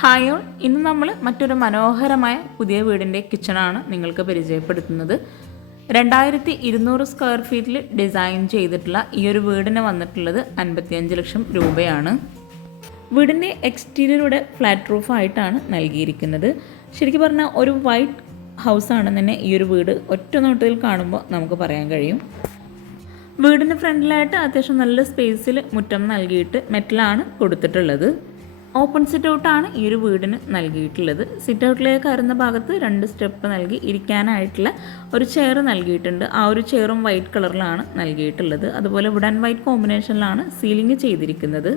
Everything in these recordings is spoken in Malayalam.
ഹായ് ഓൾ, ഇന്ന് നമ്മൾ മറ്റൊരു മനോഹരമായ പുതിയ വീടിൻ്റെ കിച്ചണാണ് നിങ്ങൾക്ക് പരിചയപ്പെടുത്തുന്നത്. 2200 സ്ക്വയർ ഫീറ്റിൽ ഡിസൈൻ ചെയ്തിട്ടുള്ള ഈ ഒരു വീടിന് വന്നിട്ടുള്ളത് 55 ലക്ഷം രൂപയാണ്. വീടിൻ്റെ എക്സ്റ്റീരിയറുടെ ഫ്ലാറ്റ് റൂഫായിട്ടാണ് നൽകിയിരിക്കുന്നത്. ശരിക്കും പറഞ്ഞാൽ ഒരു വൈറ്റ് ഹൗസാണെന്ന് തന്നെ ഈ ഒരു വീട് ഒറ്റ നോട്ടത്തിൽ കാണുമ്പോൾ നമുക്ക് പറയാൻ കഴിയും. വീടിൻ്റെ ഫ്രണ്ടിലായിട്ട് അത്യാവശ്യം നല്ല സ്പേസിൽ മുറ്റം നൽകിയിട്ട് മെറ്റലാണ് കൊടുത്തിട്ടുള്ളത്. ഓപ്പൺ സിറ്റ് ഔട്ടാണ് ഈ ഒരു വീടിന് നൽകിയിട്ടുള്ളത്. സിറ്റ് ഔട്ടിലേക്ക് കയറുന്ന ഭാഗത്ത് 2 സ്റ്റെപ്പ് നൽകി ഇരിക്കാനായിട്ടുള്ള ഒരു ചെയർ നൽകിയിട്ടുണ്ട്. ആ ഒരു ചെയറും വൈറ്റ് കളറിലാണ് നൽകിയിട്ടുള്ളത്. അതുപോലെ വുഡ് ആൻഡ് വൈറ്റ് കോമ്പിനേഷനിലാണ് സീലിംഗ് ചെയ്തിരിക്കുന്നത്.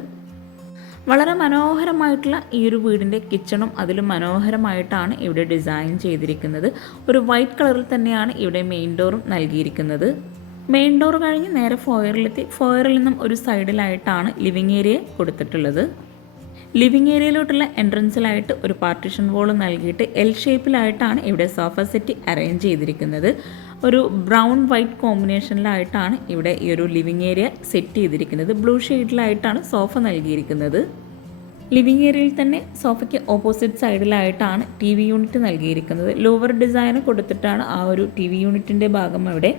വളരെ മനോഹരമായിട്ടുള്ള ഈ ഒരു വീടിൻ്റെ കിച്ചണും അതിലും മനോഹരമായിട്ടാണ് ഇവിടെ ഡിസൈൻ ചെയ്തിരിക്കുന്നത്. ഒരു വൈറ്റ് കളറിൽ തന്നെയാണ് ഇവിടെ മെയിൻ ഡോറും നൽകിയിരിക്കുന്നത്. മെയിൻ ഡോർ കഴിഞ്ഞ് നേരെ ഫോയറിലെത്തി ഫോയറിൽ നിന്നും ഒരു സൈഡിലായിട്ടാണ് ലിവിങ് ഏരിയ കൊടുത്തിട്ടുള്ളത്. ലിവിങ് ഏരിയയിലോട്ടുള്ള എൻട്രൻസിലായിട്ട് ഒരു പാർട്ടീഷൻ വോൾ നൽകിയിട്ട് എൽ ഷേപ്പിലായിട്ടാണ് ഇവിടെ സോഫ സെറ്റ് അറേഞ്ച് ചെയ്തിരിക്കുന്നത്. ഒരു ബ്രൗൺ വൈറ്റ് കോമ്പിനേഷനിലായിട്ടാണ് ഇവിടെ ഈ ഒരു ലിവിങ് ഏരിയ സെറ്റ് ചെയ്തിരിക്കുന്നത്. ബ്ലൂ ഷെയ്ഡിലായിട്ടാണ് സോഫ നൽകിയിരിക്കുന്നത്. ലിവിങ് ഏരിയയിൽ തന്നെ സോഫയ്ക്ക് ഓപ്പോസിറ്റ് സൈഡിലായിട്ടാണ് TV യൂണിറ്റ് നൽകിയിരിക്കുന്നത്. ലോവർ ഡിസൈൻ കൊടുത്തിട്ടാണ് ആ ഒരു TV യൂണിറ്റിൻ്റെ ഭാഗം അവിടെ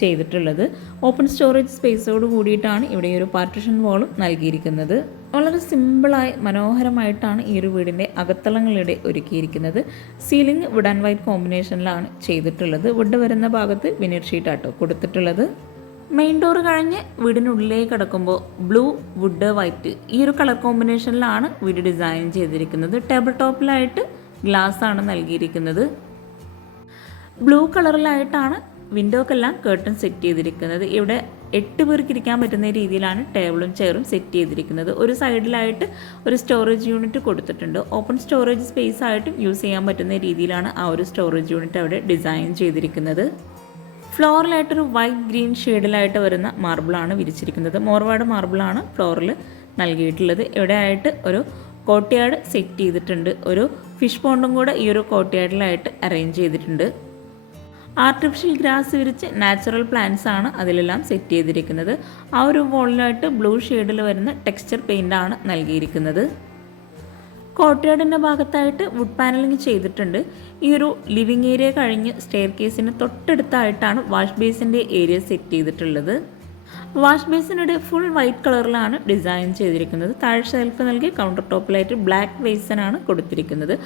ചെയ്തിട്ടുള്ളത്. ഓപ്പൺ സ്റ്റോറേജ് സ്പേസോട് കൂടിയിട്ടാണ് ഇവിടെ ഒരു പാർട്ടീഷൻ വാളും നൽകിയിരിക്കുന്നത്. വളരെ സിമ്പിളായി മനോഹരമായിട്ടാണ് ഈ ഒരു വീടിൻ്റെ അകത്തളങ്ങളിവിടെ ഒരുക്കിയിരിക്കുന്നത്. സീലിംഗ് വുഡ് ആൻഡ് വൈറ്റ് കോമ്പിനേഷനിലാണ് ചെയ്തിട്ടുള്ളത്. വുഡ് വരുന്ന ഭാഗത്ത് വിനീർ ഷീറ്റാട്ടോ കൊടുത്തിട്ടുള്ളത്. മെയിൻ ഡോർ കഴിഞ്ഞ് വീടിനുള്ളിലേക്ക് കിടക്കുമ്പോൾ ബ്ലൂ വുഡ് വൈറ്റ് ഈ ഒരു കളർ കോമ്പിനേഷനിലാണ് വീട് ഡിസൈൻ ചെയ്തിരിക്കുന്നത്. ടേബിൾ ടോപ്പിലായിട്ട് ഗ്ലാസ് ആണ് നൽകിയിരിക്കുന്നത്. ബ്ലൂ കളറിലായിട്ടാണ് വിൻഡോക്കെല്ലാം കേർട്ടൺ സെറ്റ് ചെയ്തിരിക്കുന്നത്. ഇവിടെ 8 പേർക്ക് ഇരിക്കാൻ പറ്റുന്ന രീതിയിലാണ് ടേബിളും ചെയറും സെറ്റ് ചെയ്തിരിക്കുന്നത്. ഒരു സൈഡിലായിട്ട് ഒരു സ്റ്റോറേജ് യൂണിറ്റ് കൊടുത്തിട്ടുണ്ട്. ഓപ്പൺ സ്റ്റോറേജ് സ്പേസ് ആയിട്ടും യൂസ് ചെയ്യാൻ പറ്റുന്ന രീതിയിലാണ് ആ ഒരു സ്റ്റോറേജ് യൂണിറ്റ് അവിടെ ഡിസൈൻ ചെയ്തിരിക്കുന്നത്. ഫ്ലോറിലായിട്ടൊരു വൈറ്റ് ഗ്രീൻ ഷെയ്ഡിലായിട്ട് വരുന്ന മാർബിളാണ് വിരിച്ചിരിക്കുന്നത്. മോർവാഡ് മാർബിളാണ് ഫ്ലോറിൽ നൽകിയിട്ടുള്ളത്. ഇവിടെ ആയിട്ട് ഒരു കോർട്ട്യാർഡ് സെറ്റ് ചെയ്തിട്ടുണ്ട്. ഒരു ഫിഷ് പോണ്ടും കൂടെ ഈ ഒരു കോർട്ട്യാർഡിലായിട്ട് അറേഞ്ച് ചെയ്തിട്ടുണ്ട്. ആർട്ടിഫിഷ്യൽ ഗ്രാസ് വിരിച്ച് നാച്ചുറൽ പ്ലാന്റ്സ് ആണ് അതിലെല്ലാം സെറ്റ് ചെയ്തിരിക്കുന്നത്. ആ ഒരു വോളിലായിട്ട് ബ്ലൂ ഷെയ്ഡിൽ വരുന്ന ടെക്സ്ചർ പെയിൻ്റാണ് നൽകിയിരിക്കുന്നത്. കോർട്ട്യാർഡിൻ്റെ ഭാഗത്തായിട്ട് വുഡ് പാനലിംഗ് ചെയ്തിട്ടുണ്ട്. ഈ ഒരു ലിവിങ് ഏരിയ കഴിഞ്ഞ് സ്റ്റെയർ കേസിന് തൊട്ടടുത്തായിട്ടാണ് വാഷ് ബേസിൻ്റെ ഏരിയ സെറ്റ് ചെയ്തിട്ടുള്ളത്. വാഷ് ബേസിനിടെ ഫുൾ വൈറ്റ് കളറിലാണ് ഡിസൈൻ ചെയ്തിരിക്കുന്നത്. താഴെ ഷെൽഫ് നൽകി കൗണ്ടർ ടോപ്പിലായിട്ട് ബ്ലാക്ക് ബേസിനാണ് കൊടുത്തിരിക്കുന്നത്.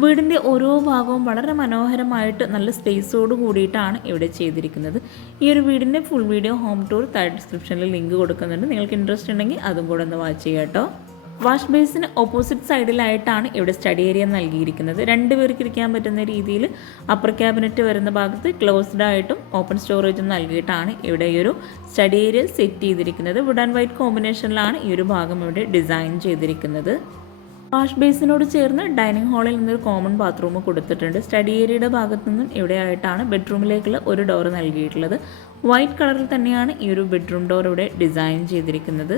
വീടിൻ്റെ ഓരോ ഭാഗവും വളരെ മനോഹരമായിട്ട് നല്ല സ്പേസോട് കൂടിയിട്ടാണ് ഇവിടെ ചെയ്തിരിക്കുന്നത്. ഈ ഒരു വീടിൻ്റെ ഫുൾ വീഡിയോ ഹോം ടൂർ താഴെ ഡിസ്ക്രിപ്ഷനിൽ ലിങ്ക് കൊടുക്കുന്നുണ്ട്. നിങ്ങൾക്ക് ഇൻട്രസ്റ്റ് ഉണ്ടെങ്കിൽ അതും കൂടെ ഒന്ന് വാച്ച് ചെയ്യാം കേട്ടോ. വാഷ് ബേസിന് ഓപ്പോസിറ്റ് സൈഡിലായിട്ടാണ് ഇവിടെ സ്റ്റഡി ഏരിയ നൽകിയിരിക്കുന്നത്. 2 പേർക്ക് ഇരിക്കാൻ പറ്റുന്ന രീതിയിൽ അപ്പർ ക്യാബിനറ്റ് വരുന്ന ഭാഗത്ത് ക്ലോസ്ഡ് ആയിട്ടും ഓപ്പൺ സ്റ്റോറേജും നൽകിയിട്ടാണ് ഇവിടെ ഈ ഒരു സ്റ്റഡി ഏരിയ സെറ്റ് ചെയ്തിരിക്കുന്നത്. വുഡ് ആൻഡ് വൈറ്റ് കോമ്പിനേഷനിലാണ് ഈ ഒരു ഭാഗം ഇവിടെ ഡിസൈൻ ചെയ്തിരിക്കുന്നത്. വാഷ് ബേസിനോട് ചേർന്ന് ഡൈനിങ് ഹാളിൽ നിന്നൊരു കോമൺ ബാത്റൂം കൊടുത്തിട്ടുണ്ട്. സ്റ്റഡി ഏരിയയുടെ ഭാഗത്തു നിന്നും ഇവിടെയായിട്ടാണ് ബെഡ്റൂമിലേക്കുള്ള ഒരു ഡോർ നൽകിയിട്ടുള്ളത്. വൈറ്റ് കളറിൽ തന്നെയാണ് ഈ ഒരു ബെഡ്റൂം ഡോർ ഇവിടെ ഡിസൈൻ ചെയ്തിരിക്കുന്നത്.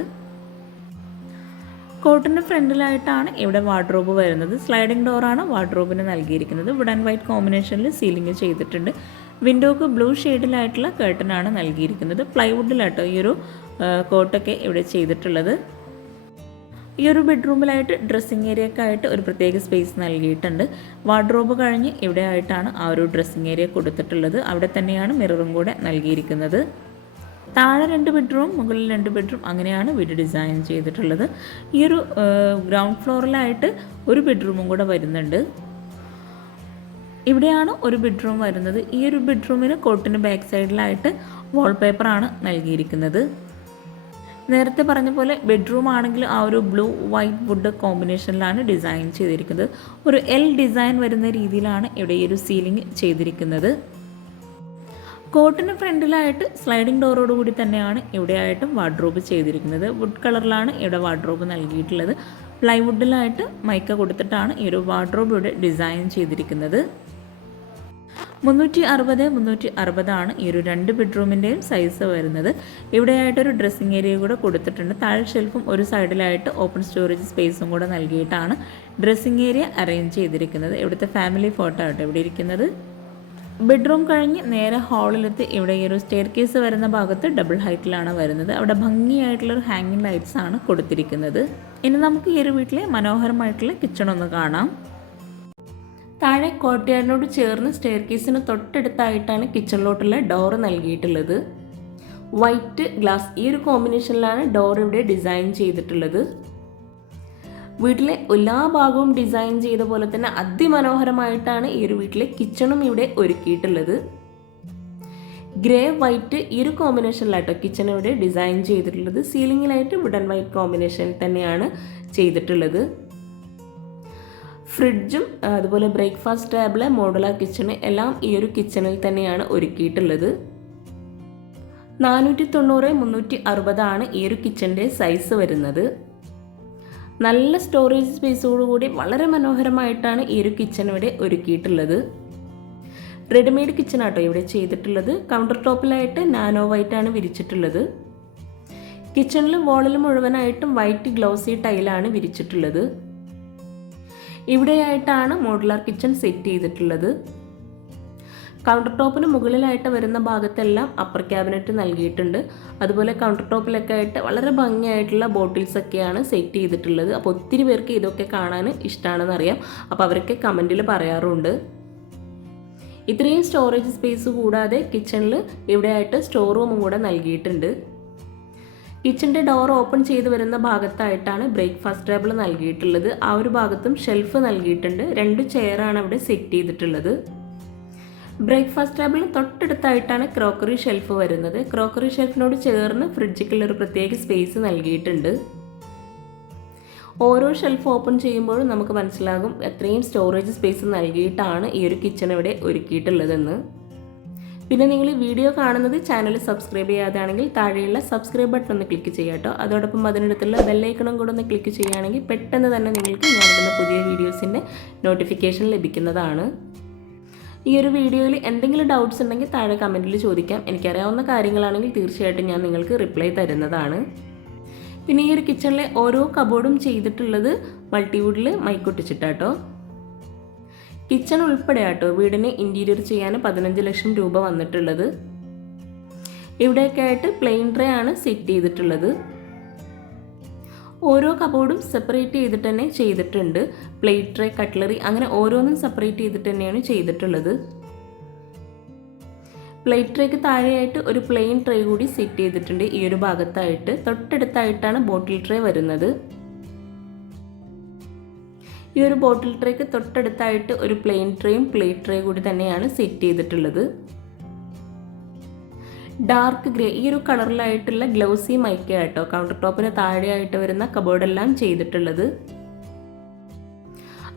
കോട്ടിൻ്റെ ഫ്രണ്ടിലായിട്ടാണ് ഇവിടെ വാർഡ്രോബ് വരുന്നത്. സ്ലൈഡിംഗ് ഡോറാണ് വാർഡ്രോബിന് നൽകിയിരിക്കുന്നത്. വുഡ് ആൻഡ് വൈറ്റ് കോമ്പിനേഷനിൽ സീലിംഗ് ചെയ്തിട്ടുണ്ട്. വിൻഡോക്ക് ബ്ലൂ ഷെയ്ഡിലായിട്ടുള്ള കേർട്ടനാണ് നൽകിയിരിക്കുന്നത്. പ്ലൈവുഡിലാട്ടോ ഈ ഒരു കോട്ടൊക്കെ ഇവിടെ ചെയ്തിട്ടുള്ളത്. ഈ ഒരു ബെഡ്റൂമിലായിട്ട് ഡ്രസ്സിങ് ഏരിയയൊക്കെ ആയിട്ട് ഒരു പ്രത്യേക സ്പേസ് നൽകിയിട്ടുണ്ട്. വാർഡ്രോബ് കഴിഞ്ഞ് ഇവിടെ ആയിട്ടാണ് ആ ഒരു ഡ്രസ്സിങ് ഏരിയ കൊടുത്തിട്ടുള്ളത്. അവിടെ തന്നെയാണ് മിററും കൂടെ നൽകിയിരിക്കുന്നത്. താഴെ 2 ബെഡ്റൂം, മുകളിൽ 2 ബെഡ്റൂം, അങ്ങനെയാണ് വീട് ഡിസൈൻ ചെയ്തിട്ടുള്ളത്. ഈ ഒരു ഗ്രൗണ്ട് ഫ്ലോറിലായിട്ട് ഒരു ബെഡ്റൂമും കൂടെ വരുന്നുണ്ട്. ഇവിടെയാണ് ഒരു ബെഡ്റൂം വരുന്നത്. ഈ ഒരു ബെഡ്റൂമിന് കോട്ടിന് ബാക്ക് സൈഡിലായിട്ട് വാൾപേപ്പറാണ് നൽകിയിരിക്കുന്നത്. നേരത്തെ പറഞ്ഞ പോലെ ബെഡ്റൂം ആണെങ്കിൽ ആ ഒരു ബ്ലൂ വൈറ്റ് വുഡ് കോമ്പിനേഷനിലാണ് ഡിസൈൻ ചെയ്തിരിക്കുന്നത്. ഒരു L ഡിസൈൻ വരുന്ന രീതിയിലാണ് ഇവിടെ ഈ ഒരു സീലിംഗ് ചെയ്തിരിക്കുന്നത്. കോട്ടിന് ഫ്രണ്ടിലായിട്ട് സ്ലൈഡിംഗ് ഡോറോട് കൂടി തന്നെയാണ് ഇവിടെയായിട്ടും വാർഡ്രോബ് ചെയ്തിരിക്കുന്നത്. വുഡ് കളറിലാണ് ഇവിടെ വാർഡ്രോബ് നൽകിയിട്ടുള്ളത്. പ്ലൈവുഡിലായിട്ട് മൈക്ക കൊടുത്തിട്ടാണ് ഈ ഒരു വാർഡ്രോബ് ഇവിടെ ഡിസൈൻ ചെയ്തിരിക്കുന്നത്. 360 ആണ് ഈ ഒരു 2 ബെഡ്റൂമിൻ്റെയും സൈസ് വരുന്നത്. ഇവിടെയായിട്ടൊരു ഡ്രസ്സിങ് ഏരിയ കൂടെ കൊടുത്തിട്ടുണ്ട്. താഴെ ഷെൽഫും ഒരു സൈഡിലായിട്ട് ഓപ്പൺ സ്റ്റോറേജ് സ്പേസും കൂടെ നൽകിയിട്ടാണ് ഡ്രസ്സിങ് ഏരിയ അറേഞ്ച് ചെയ്തിരിക്കുന്നത്. ഇവിടുത്തെ ഫാമിലി ഫോട്ടോ ആട്ടോ ഇവിടെ ഇരിക്കുന്നത്. ബെഡ്റൂം കഴിഞ്ഞ് നേരെ ഹാളിലെത്തി ഇവിടെ ഈ ഒരു സ്റ്റെയർ കേസ് വരുന്ന ഭാഗത്ത് ഡബിൾ ഹൈറ്റിലാണ് വരുന്നത്. അവിടെ ഭംഗിയായിട്ടുള്ളൊരു ഹാങ്ങിങ് ലൈറ്റ്സ് ആണ് കൊടുത്തിരിക്കുന്നത്. ഇനി നമുക്ക് ഈ ഒരു വീട്ടിലെ മനോഹരമായിട്ടുള്ള കിച്ചൺ ഒന്ന് കാണാം. താഴെ കോർട്ട്യാർഡിനോട് ചേർന്ന് സ്റ്റെയർ കേസിന് തൊട്ടടുത്തായിട്ടാണ് കിച്ചണിലോട്ടുള്ള ഡോർ നൽകിയിട്ടുള്ളത്. വൈറ്റ് ഗ്ലാസ് ഈ ഒരു കോമ്പിനേഷനിലാണ് ഡോർ ഇവിടെ ഡിസൈൻ ചെയ്തിട്ടുള്ളത്. വീട്ടിലെ എല്ലാ ഭാഗവും ഡിസൈൻ ചെയ്ത പോലെ തന്നെ അതിമനോഹരമായിട്ടാണ് ഈ ഒരു വീട്ടിലെ കിച്ചണും ഇവിടെ ഒരുക്കിയിട്ടുള്ളത്. ഗ്രേ വൈറ്റ് ഈ ഒരു കോമ്പിനേഷനിലായിട്ടോ കിച്ചൺ ഇവിടെ ഡിസൈൻ ചെയ്തിട്ടുള്ളത്. സീലിങ്ങിലായിട്ട് വുഡ് ആൻഡ് വൈറ്റ് കോമ്പിനേഷൻ തന്നെയാണ് ചെയ്തിട്ടുള്ളത്. ഫ്രിഡ്ജും അതുപോലെ ബ്രേക്ക്ഫാസ്റ്റ് ടേബിള്, മോഡുലാർ കിച്ചണ് എല്ലാം ഈ ഒരു കിച്ചണിൽ തന്നെയാണ് ഒരുക്കിയിട്ടുള്ളത്. 490x360 ഈ ഒരു കിച്ചണിൻ്റെ സൈസ് വരുന്നത്. നല്ല സ്റ്റോറേജ് സ്പേസോടുകൂടി വളരെ മനോഹരമായിട്ടാണ് ഈ ഒരു കിച്ചൺ ഇവിടെ ഒരുക്കിയിട്ടുള്ളത്. റെഡിമെയ്ഡ് കിച്ചൺ ആട്ടോ ഇവിടെ ചെയ്തിട്ടുള്ളത്. കൗണ്ടർ ടോപ്പിലായിട്ട് നാനോ വൈറ്റ് ആണ് വിരിച്ചിട്ടുള്ളത്. കിച്ചണിൽ വോളിൽ മുഴുവനായിട്ടും വൈറ്റ് ഗ്ലോസി ടൈലാണ് വിരിച്ചിട്ടുള്ളത്. ഇവിടെയായിട്ടാണ് മോഡുലാർ കിച്ചൺ സെറ്റ് ചെയ്തിട്ടുള്ളത്. കൗണ്ടർ ടോപ്പിന് മുകളിലായിട്ട് വരുന്ന ഭാഗത്തെല്ലാം അപ്പർ ക്യാബിനറ്റ് നൽകിയിട്ടുണ്ട്. അതുപോലെ കൗണ്ടർ ടോപ്പിലൊക്കെ ആയിട്ട് വളരെ ഭംഗിയായിട്ടുള്ള ബോട്ടിൽസ് ഒക്കെയാണ് സെറ്റ് ചെയ്തിട്ടുള്ളത്. അപ്പോൾ ഒത്തിരി പേർക്ക് ഇതൊക്കെ കാണാൻ ഇഷ്ടമാണെന്ന് അറിയാം. അപ്പോൾ അവരൊക്കെ കമൻറ്റിൽ പറയാറുണ്ട്. ഇത്രയും സ്റ്റോറേജ് സ്പേസ് കൂടാതെ കിച്ചണിൽ ഇവിടെയായിട്ട് സ്റ്റോർ റൂമും കൂടെ നൽകിയിട്ടുണ്ട്. കിച്ചണിൻ്റെ ഡോർ ഓപ്പൺ ചെയ്ത് വരുന്ന ഭാഗത്തായിട്ടാണ് ബ്രേക്ക്ഫാസ്റ്റ് ടേബിൾ നൽകിയിട്ടുള്ളത്. ആ ഒരു ഭാഗത്തും ഷെൽഫ് നൽകിയിട്ടുണ്ട്. 2 ചെയറാണ് അവിടെ സെറ്റ് ചെയ്തിട്ടുള്ളത്. ബ്രേക്ക്ഫാസ്റ്റ് ടേബിളിന് തൊട്ടടുത്തായിട്ടാണ് ക്രോക്കറി ഷെൽഫ് വരുന്നത്. ക്രോക്കറി ഷെൽഫിനോട് ചേർന്ന് ഫ്രിഡ്ജിക്കുള്ള ഒരു പ്രത്യേക സ്പേസ് നൽകിയിട്ടുണ്ട്. ഓരോ ഷെൽഫ് ഓപ്പൺ ചെയ്യുമ്പോഴും നമുക്ക് മനസ്സിലാകും എത്രയും സ്റ്റോറേജ് സ്പേസ് നൽകിയിട്ടാണ് ഈ ഒരു കിച്ചൺ ഇവിടെ ഒരുക്കിയിട്ടുള്ളതെന്ന്. പിന്നെ നിങ്ങൾ ഈ വീഡിയോ കാണുന്നത് ചാനൽ സബ്സ്ക്രൈബ് ചെയ്യാതാണെങ്കിൽ താഴെയുള്ള സബ്സ്ക്രൈബ് ബട്ടൺ ഒന്ന് ക്ലിക്ക് ചെയ്യാം കേട്ടോ. അതോടൊപ്പം അതിനടുത്തുള്ള ബെല്ലൈക്കണും കൂടെ ഒന്ന് ക്ലിക്ക് ചെയ്യുകയാണെങ്കിൽ പെട്ടെന്ന് തന്നെ നിങ്ങൾക്ക് ഞാനിടുന്ന പുതിയ വീഡിയോസിൻ്റെ നോട്ടിഫിക്കേഷൻ ലഭിക്കുന്നതാണ്. ഈ ഒരു വീഡിയോയിൽ എന്തെങ്കിലും ഡൗട്ട്സ് ഉണ്ടെങ്കിൽ താഴെ കമൻറ്റിൽ ചോദിക്കാം. എനിക്കറിയാവുന്ന കാര്യങ്ങളാണെങ്കിൽ തീർച്ചയായിട്ടും ഞാൻ നിങ്ങൾക്ക് റിപ്ലൈ തരുന്നതാണ്. പിന്നെ ഈ ഒരു കിച്ചണിലെ ഓരോ കബോർഡും ചെയ്തിട്ടുള്ളത് മൾട്ടിവുഡിൽ മൈക്കൊട്ടിച്ചിട്ടാട്ടോ. കിച്ചൺ ഉൾപ്പെടെ ആട്ടോ വീടിന് ഇൻറ്റീരിയർ ചെയ്യാൻ 15 ലക്ഷം രൂപ വന്നിട്ടുള്ളത്. ഇവിടെയൊക്കെ ആയിട്ട് പ്ലെയിൻ ട്രേ ആണ് സെറ്റ് ചെയ്തിട്ടുള്ളത്. ഓരോ കബോർഡും സെപ്പറേറ്റ് ചെയ്തിട്ട് തന്നെ ചെയ്തിട്ടുണ്ട്. പ്ലേറ്റ് ട്രേ, കട്ട്ലറി അങ്ങനെ ഓരോന്നും സെപ്പറേറ്റ് ചെയ്തിട്ട് തന്നെയാണ് ചെയ്തിട്ടുള്ളത്. പ്ലേറ്റ് ട്രേക്ക് താഴെയായിട്ട് ഒരു പ്ലെയിൻ ട്രേ കൂടി സെറ്റ് ചെയ്തിട്ടുണ്ട്. ഈ ഒരു ഭാഗത്തായിട്ട് തൊട്ടടുത്തായിട്ടാണ് ബോട്ടിൽ ട്രേ വരുന്നത്. ഈ ഒരു ബോട്ടിൽ ട്രേക്ക് തൊട്ടടുത്തായിട്ട് ഒരു പ്ലെയിൻ ട്രേയും പ്ലേറ്റ് ട്രേ കൂടി തന്നെയാണ് സെറ്റ് ചെയ്തിട്ടുള്ളത്. ഡാർക്ക് ഗ്രേ ഈ ഒരു കളറിലായിട്ടുള്ള ഗ്ലൗസി മൈക്ക ആട്ടോ കൗണ്ടർ ടോപ്പിന് താഴെയായിട്ട് വരുന്ന കബോർഡെല്ലാം ചെയ്തിട്ടുള്ളത്.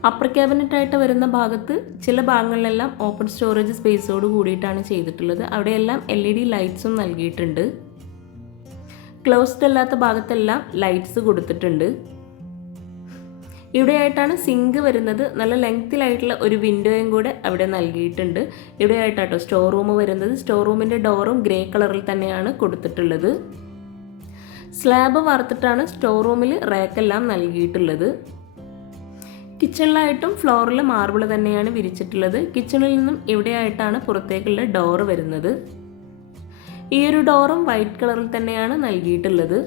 അപ്പർ ക്യാബിനറ്റായിട്ട് വരുന്ന ഭാഗത്ത് ചില ഭാഗങ്ങളിലെല്ലാം ഓപ്പൺ സ്റ്റോറേജ് സ്പേസോട് കൂടിയിട്ടാണ് ചെയ്തിട്ടുള്ളത്. അവിടെയെല്ലാം LED ലൈറ്റ്സും നൽകിയിട്ടുണ്ട്. ക്ലോസ്ഡ് അല്ലാത്ത ഭാഗത്തെല്ലാം ലൈറ്റ്സ് കൊടുത്തിട്ടുണ്ട്. ഇവിടെയായിട്ടാണ് സിങ്ക് വരുന്നത്. നല്ല ലെങ്തിലായിട്ടുള്ള ഒരു വിൻഡോയും കൂടെ അവിടെ നൽകിയിട്ടുണ്ട്. ഇവിടെയായിട്ടാട്ടോ സ്റ്റോർ റൂം വരുന്നത്. സ്റ്റോർ റൂമിൻ്റെ ഡോറും ഗ്രേ കളറിൽ തന്നെയാണ് കൊടുത്തിട്ടുള്ളത്. സ്ലാബ് വാർത്തിട്ടാണ് സ്റ്റോർ റൂമിൽ റാക്കെല്ലാം നൽകിയിട്ടുള്ളത്. കിച്ചണിലായിട്ടും ഫ്ലോറിൽ മാർബിൾ തന്നെയാണ് വിരിച്ചിട്ടുള്ളത്. കിച്ചണിൽ നിന്നും ഇവിടെയായിട്ടാണ് പുറത്തേക്കുള്ള ഡോറ് വരുന്നത്. ഈ ഒരു ഡോറും വൈറ്റ് കളറിൽ തന്നെയാണ് നൽകിയിട്ടുള്ളത്.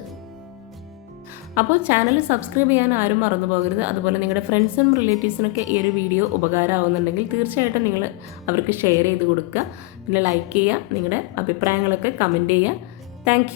അപ്പോൾ ചാനൽ സബ്സ്ക്രൈബ് ചെയ്യാൻ ആരും മറന്നു പോകരുത്. അതുപോലെ നിങ്ങളുടെ ഫ്രണ്ട്സിനും റിലേറ്റീവ്സിനൊക്കെ ഈ ഒരു വീഡിയോ ഉപകാരമാവുന്നുണ്ടെങ്കിൽ തീർച്ചയായിട്ടും നിങ്ങൾ അവർക്ക് ഷെയർ ചെയ്ത് കൊടുക്കുക. പിന്നെ ലൈക്ക് ചെയ്യുക. നിങ്ങളുടെ അഭിപ്രായങ്ങളൊക്കെ കമൻറ്റ് ചെയ്യുക. താങ്ക്